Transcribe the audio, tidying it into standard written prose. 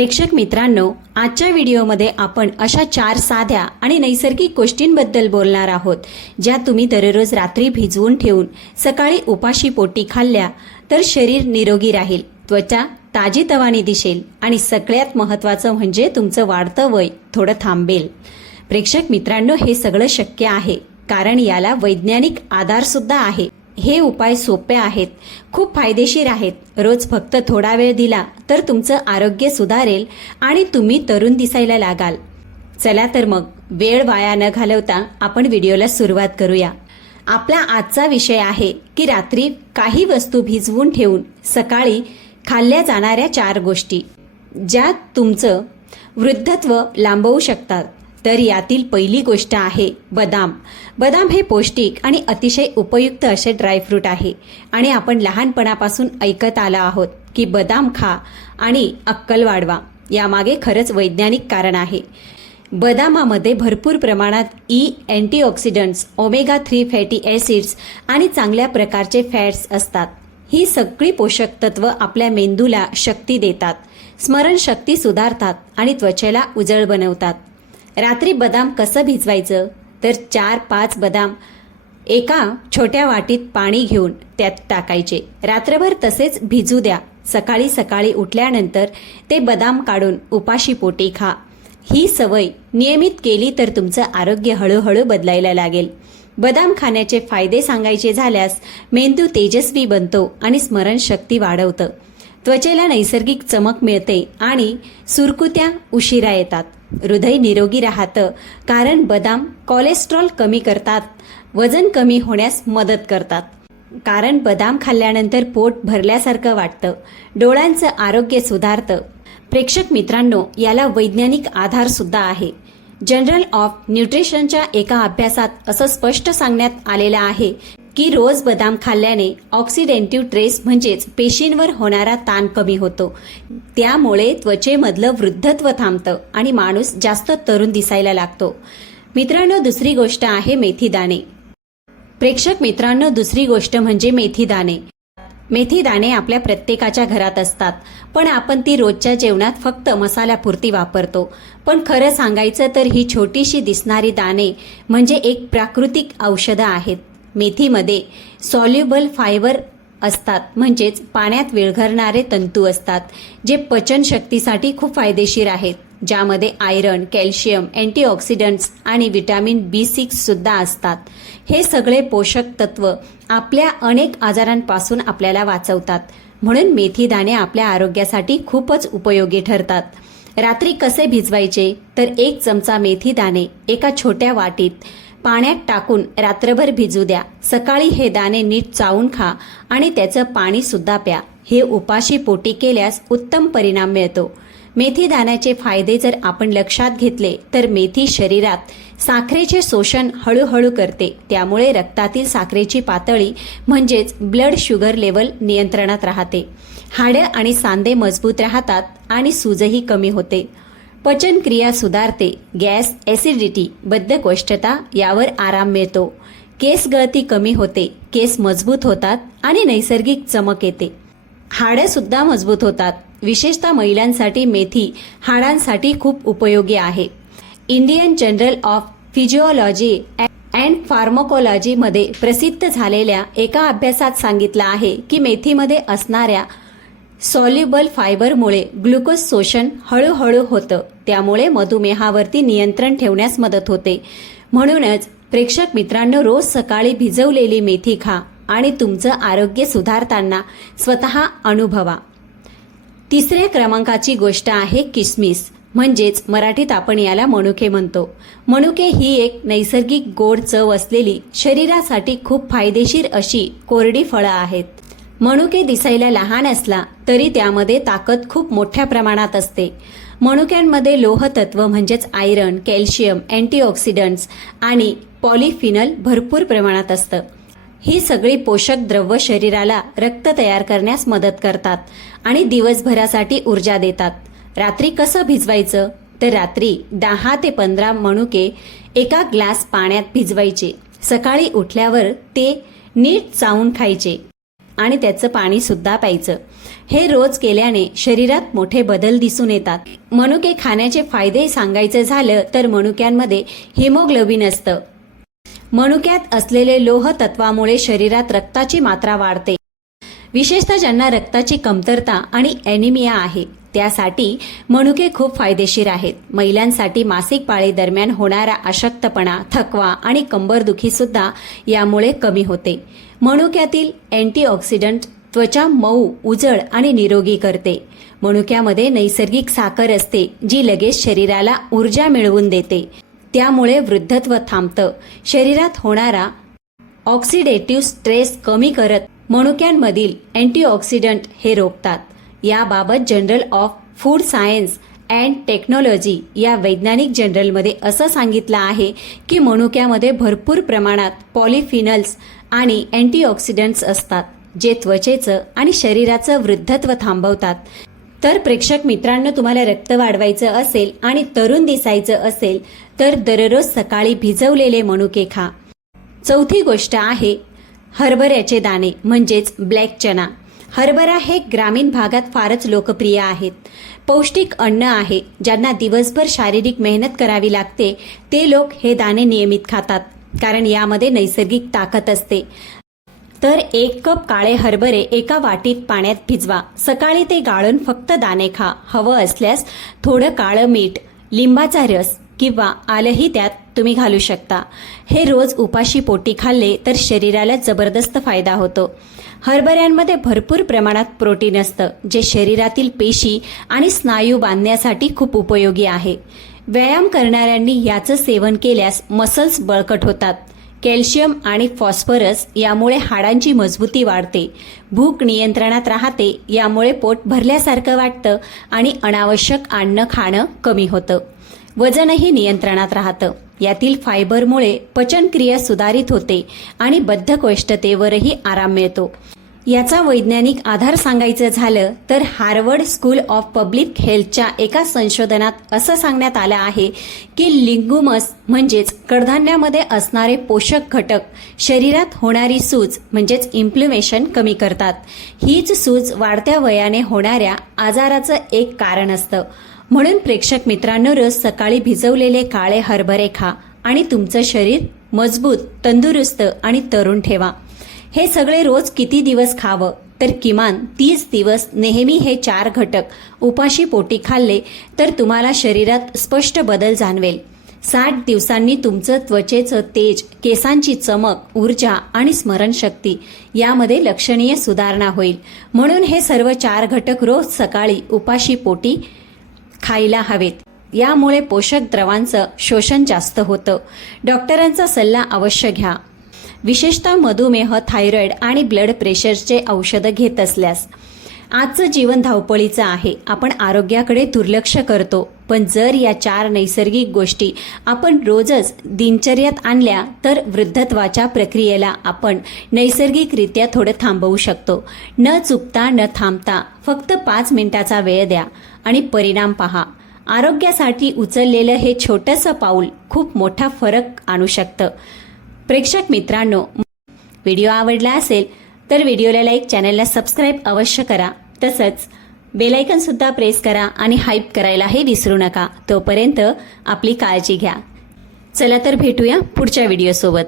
प्रेक्षक मित्रांनो, आजच्या व्हिडिओमध्ये आपण अशा 4 साध्या आणि नैसर्गिक गोष्टींबद्दल बोलणार आहोत, ज्या तुम्ही दररोज रात्री भिजवून ठेवून सकाळी उपाशी पोटी खाल्ल्या तर शरीर निरोगी राहील, त्वचा ताजीतवानी दिसेल आणि सगळ्यात महत्त्वाचं म्हणजे तुमचं वाढतं वय थोडं थांबेल। प्रेक्षक मित्रांनो, हे सगळं शक्य आहे कारण याला वैज्ञानिक आधार सुद्धा आहे। हे उपाय सोपे आहेत, खूप फायदेशीर आहेत। रोज फक्त थोडा वेळ दिला तर तुमचं आरोग्य सुधारेल आणि तुम्ही तरुण दिसायला लागाल। चला तर मग वेळ वाया न घालवता आपण व्हिडिओला सुरुवात करूया। आपला आजचा विषय आहे की रात्री काही वस्तू भिजवून ठेवून सकाळी खाल्ल्या जाणाऱ्या 4 गोष्टी, ज्या तुमचं वृद्धत्व लांबवू शकतात। तर यातील पहिली गोष्ट आहे बदाम। बदाम हे पौष्टिक आणि अतिशय उपयुक्त असे ड्रायफ्रूट आहे आणि आपण लहानपणापासून ऐकत आलो आहोत की बदाम खा आणि अक्कल वाढवा। यामागे खरंच वैज्ञानिक कारण आहे। बदामामध्ये भरपूर प्रमाणात अँटीऑक्सिडंट्स, ओमेगा 3 फॅटी ॲसिड्स आणि चांगल्या प्रकारचे फॅट्स असतात। ही सगळी पोषक तत्व आपल्या मेंदूला शक्ती देतात, स्मरणशक्ती सुधारतात आणि त्वचेला उजळ बनवतात। रात्री बदाम कसं भिजवायचं तर 4-5 बदाम एका छोट्या वाटीत पाणी घेऊन त्यात टाकायचे, रात्रभर तसेच भिजू द्या। सकाळी सकाळी उठल्यानंतर ते बदाम काढून उपाशी पोटी खा। ही सवय नियमित केली तर तुमचं आरोग्य हळूहळू बदलायला लागेल। बदाम खाण्याचे फायदे सांगायचे झाल्यास मेंदू तेजस्वी बनतो आणि स्मरणशक्ती वाढवतं, त्वचेला नैसर्गिक चमक मिळते आणि सुरकुत्या उशिरा येतात। हृदय निरोगी राहतं कारण बदाम कोलेस्ट्रॉल कमी करतात, वजन कमी होण्यास मदत करतात। कारण बदाम खाल्ल्यानंतर पोट भरल्यासारखं वाटतं, डोळ्यांचं आरोग्य सुधारतं। प्रेक्षक मित्रांनो, याला वैज्ञानिक आधार सुद्धा आहे। जर्नल ऑफ न्यूट्रिशनच्या एका अभ्यासात असं स्पष्ट सांगण्यात आलेलं आहे की रोज बदाम खाल्ल्याने ऑक्सिडेंटिव्ह स्ट्रेस म्हणजेच पेशींवर होणारा ताण कमी होतो। त्यामुळे त्वचेमधलं वृद्धत्व थांबतं आणि माणूस जास्त तरुण दिसायला लागतो। मित्रांनो, दुसरी गोष्ट आहे मेथी दाणे। प्रेक्षक मित्रांनो, दुसरी गोष्ट म्हणजे मेथी दाणे। मेथी दाणे आपल्या प्रत्येकाच्या घरात असतात, पण आपण ती रोजच्या जेवणात फक्त मसाल्यापुरती वापरतो। पण खरं सांगायचं तर ही छोटीशी दिसणारी दाणे म्हणजे एक प्राकृतिक औषधं आहेत। मेथीमध्ये सॉल्युबल फायबर असतात, म्हणजेच पाण्यात विरघळणारे तंतू असतात, जे पचनशक्तीसाठी खूप फायदेशीर आहेत। ज्यामध्ये आयरन, कॅल्शियम, अँटीऑक्सिडंट्स आणि व्हिटॅमिन B6 सुद्धा असतात। हे सगळे पोषक तत्व आपल्या अनेक आजारांपासून आपल्याला वाचवतात, म्हणून मेथी दाणे आपल्या आरोग्यासाठी खूपच उपयोगी ठरतात। रात्री कसे भिजवायचे तर 1 चमचा मेथी दाणे एका छोट्या वाटीत पाण्यात टाकून रात्रभर भिजू द्या। सकाळी हे दाणे नीट चावून खा आणि त्याचं पाणी सुद्धा प्या। हे उपाशी पोटी केल्यास उत्तम परिणाम मिळतो। मेथी दाण्याचे फायदे जर आपण लक्षात घेतले तर मेथी शरीरात साखरेचे शोषण हळूहळू करते, त्यामुळे रक्तातील साखरेची पातळी म्हणजेच ब्लड शुगर लेवल नियंत्रणात राहते। हाडं आणि सांधे मजबूत राहतात आणि सूजही कमी होते। पचनक्रिया सुधारते, गॅस, ॲसिडिटी, बद्धकोष्ठता यावर आराम मिळतो। केस गळती कमी होते, केस मजबूत होतात आणि नैसर्गिक चमक येते। हाडं सुद्धा मजबूत होतात। विशेषतः महिलांसाठी मेथी हाडांसाठी खूप उपयोगी आहे। Indian journal of physiology and pharmacology मध्ये प्रसिद्ध झालेल्या एका अभ्यासात सांगितलं आहे की मेथीमध्ये असणाऱ्या सॉल्युबल फायबरमुळे ग्लुकोज शोषण हळूहळू होतं, त्यामुळे मधुमेहावरती नियंत्रण ठेवण्यास मदत होते। म्हणूनच प्रेक्षक मित्रांनो, रोज सकाळी भिजवलेली मेथी खा आणि तुमचं आरोग्य सुधारताना स्वतः अनुभवा। तिसऱ्या क्रमांकाची गोष्ट आहे किसमिस, म्हणजेच मराठीत आपण याला मनुके म्हणतो। मनुके ही एक नैसर्गिक गोड चव असलेली, शरीरासाठी खूप फायदेशीर अशी कोरडी फळं आहेत। मनुके दिसायला लहान असला तरी त्यामध्ये ताकद खूप मोठ्या प्रमाणात असते। मनुक्यांमध्ये लोहतत्व म्हणजेच आयरन, कॅल्शियम, अँटीऑक्सिडंट्स आणि पॉलिफिनल भरपूर प्रमाणात असतं। ही सगळी पोषक द्रव्य शरीराला रक्त तयार करण्यास मदत करतात आणि दिवसभरासाठी ऊर्जा देतात। रात्री कसं भिजवायचं तर रात्री 10 ते 15 मनुके एका ग्लास पाण्यात भिजवायचे। सकाळी उठल्यावर ते नीट चावून खायचे आणि त्याचं पाणी सुद्धा प्यायचं। हे रोज केल्याने शरीरात मोठे बदल दिसून येतात. मनुके खाण्याचे फायदे सांगायचे झालं तर मनुक्यांमध्ये हिमोग्लोबिन असतं. मनुक्यात असलेले लोह तत्वामुळे शरीरात रक्ताची मात्रा वाढते. विशेषतः ज्यांना रक्ताची कमतरता आणि ॲनिमिया आहे त्यासाठी मनुके खूप फायदेशीर आहेत. महिलांसाठी मासिक पाळी दरम्यान होणारा अशक्तपणा, थकवा आणि कंबरदुखी सुद्धा यामुळे कमी होते. मनुक्यातील अँटीऑक्सिडंट त्वचा मऊ, उजळ आणि निरोगी करते. मनुक्यामध्ये नैसर्गिक साखर असते जी लगेच शरीराला ऊर्जा मिळवून देते. त्यामुळे वृद्धत्व थांबतं. शरीरात होणारा ऑक्सिडेटिव्ह स्ट्रेस कमी करत मनुक्यांमधील अँटीऑक्सिडंट हे रोखतात. याबाबत journal of food science and technology या वैज्ञानिक जर्नलमध्ये असं सांगितलं आहे की मनुक्यामध्ये भरपूर प्रमाणात पॉलिफिनल्स आणि अँटीऑक्सिडंट्स असतात जे त्वचेचं आणि शरीराचं वृद्धत्व थांबवतात. तर प्रेक्षक मित्रांनो, तुम्हाला रक्त वाढवायचं असेल आणि तरुण दिसायचं असेल तर दररोज सकाळी भिजवलेले मनुके खा. चौथी गोष्ट आहे हरभऱ्याचे दाणे म्हणजेच ब्लॅक चना. हरभरा हे ग्रामीण भागात फारच लोकप्रिय आहेत. पौष्टिक अन्न आहे. ज्यांना दिवसभर शारीरिक मेहनत करावी लागते ते लोक हे दाणे नियमित खातात कारण यामध्ये नैसर्गिक ताकद असते. तर 1 कप काळे हरभरे एका वाटीत पाण्यात भिजवा. सकाळी ते गाळून फक्त दाणे खा. हवं असल्यास थोडं काळं मीठ, लिंबाचा रस किंवा आलंही त्यात तुम्ही घालू शकता. हे रोज उपाशी पोटी खाल्ले तर शरीराला जबरदस्त फायदा होतो. हरभऱ्यांमध्ये भरपूर प्रमाणात प्रोटीन असतं जे शरीरातील पेशी आणि स्नायू बांधण्यासाठी खूप उपयोगी आहे. व्यायाम करणाऱ्यांनी याचं सेवन केल्यास मसल्स बळकट होतात. कॅल्शियम आणि फॉस्फरस यामुळे हाडांची मजबूती वाढते. भूक नियंत्रणात राहते. यामुळे पोट भरल्यासारखं वाटतं आणि अनावश्यक अन्न खाणं कमी होतं. वजनही नियंत्रणात राहतं. यातील फायबरमुळे पचनक्रिया सुधारित होते आणि बद्धकोष्ठतेवरही आराम मिळतो. याचा वैज्ञानिक आधार सांगायचं झालं तर हार्वर्ड स्कूल ऑफ पब्लिक हेल्थच्या एका संशोधनात असं सांगण्यात आलं आहे की लिग्युमस म्हणजेच कडधान्यामध्ये असणारे पोषक घटक शरीरात होणारी सूज म्हणजेच इन्फ्लेमेशन कमी करतात. हीच सूज वाढत्या वयाने होणाऱ्या आजाराचं एक कारण असतं. म्हणून प्रेक्षक मित्रांनो, रोज सकाळी भिजवलेले काळे हरभरे खा आणि तुमचं शरीर मजबूत, तंदुरुस्त आणि तरुण ठेवा. हे सगळे रोज किती दिवस खावं तर किमान 30 दिवस नेहमी हे 4 घटक उपाशी पोटी खाल्ले तर तुम्हाला शरीरात स्पष्ट बदल जाणवेल. 60 दिवसांनी तुमचं त्वचेचं तेज, केसांची चमक, ऊर्जा आणि स्मरणशक्ती यामध्ये लक्षणीय सुधारणा होईल. म्हणून हे सर्व 4 घटक रोज सकाळी उपाशी पोटी खायला हवेत. यामुळे पोषक द्रवांचं शोषण जास्त होतं. डॉक्टरांचा सल्ला अवश्य घ्या. विशेषतः मधुमेह, थायरॉइड आणि ब्लड प्रेशरचे औषधं घेत असल्यास. आजचं जीवन धावपळीचं आहे. आपण आरोग्याकडे दुर्लक्ष करतो. पण जर या 4 नैसर्गिक गोष्टी आपण रोजच दिनचर्यात आणल्या तर वृद्धत्वाच्या प्रक्रियेला आपण नैसर्गिकरित्या थोडं थांबवू शकतो. न चुकता, न थांबता फक्त 5 मिनिटाचा वेळ द्या आणि परिणाम पहा. आरोग्यासाठी उचललेलं हे छोटंसं पाऊल खूप मोठा फरक आणू शकतं. प्रेक्षक मित्रांनो, व्हिडिओ आवडला असेल तर व्हिडिओला लाईक, चॅनलला सबस्क्राईब अवश्य करा. तसंच बेल आयकॉन सुद्धा प्रेस करा आणि हाईप करायलाही विसरू नका. तोपर्यंत आपली काळजी घ्या. चला तर भेटूया पुढच्या व्हिडिओसोबत.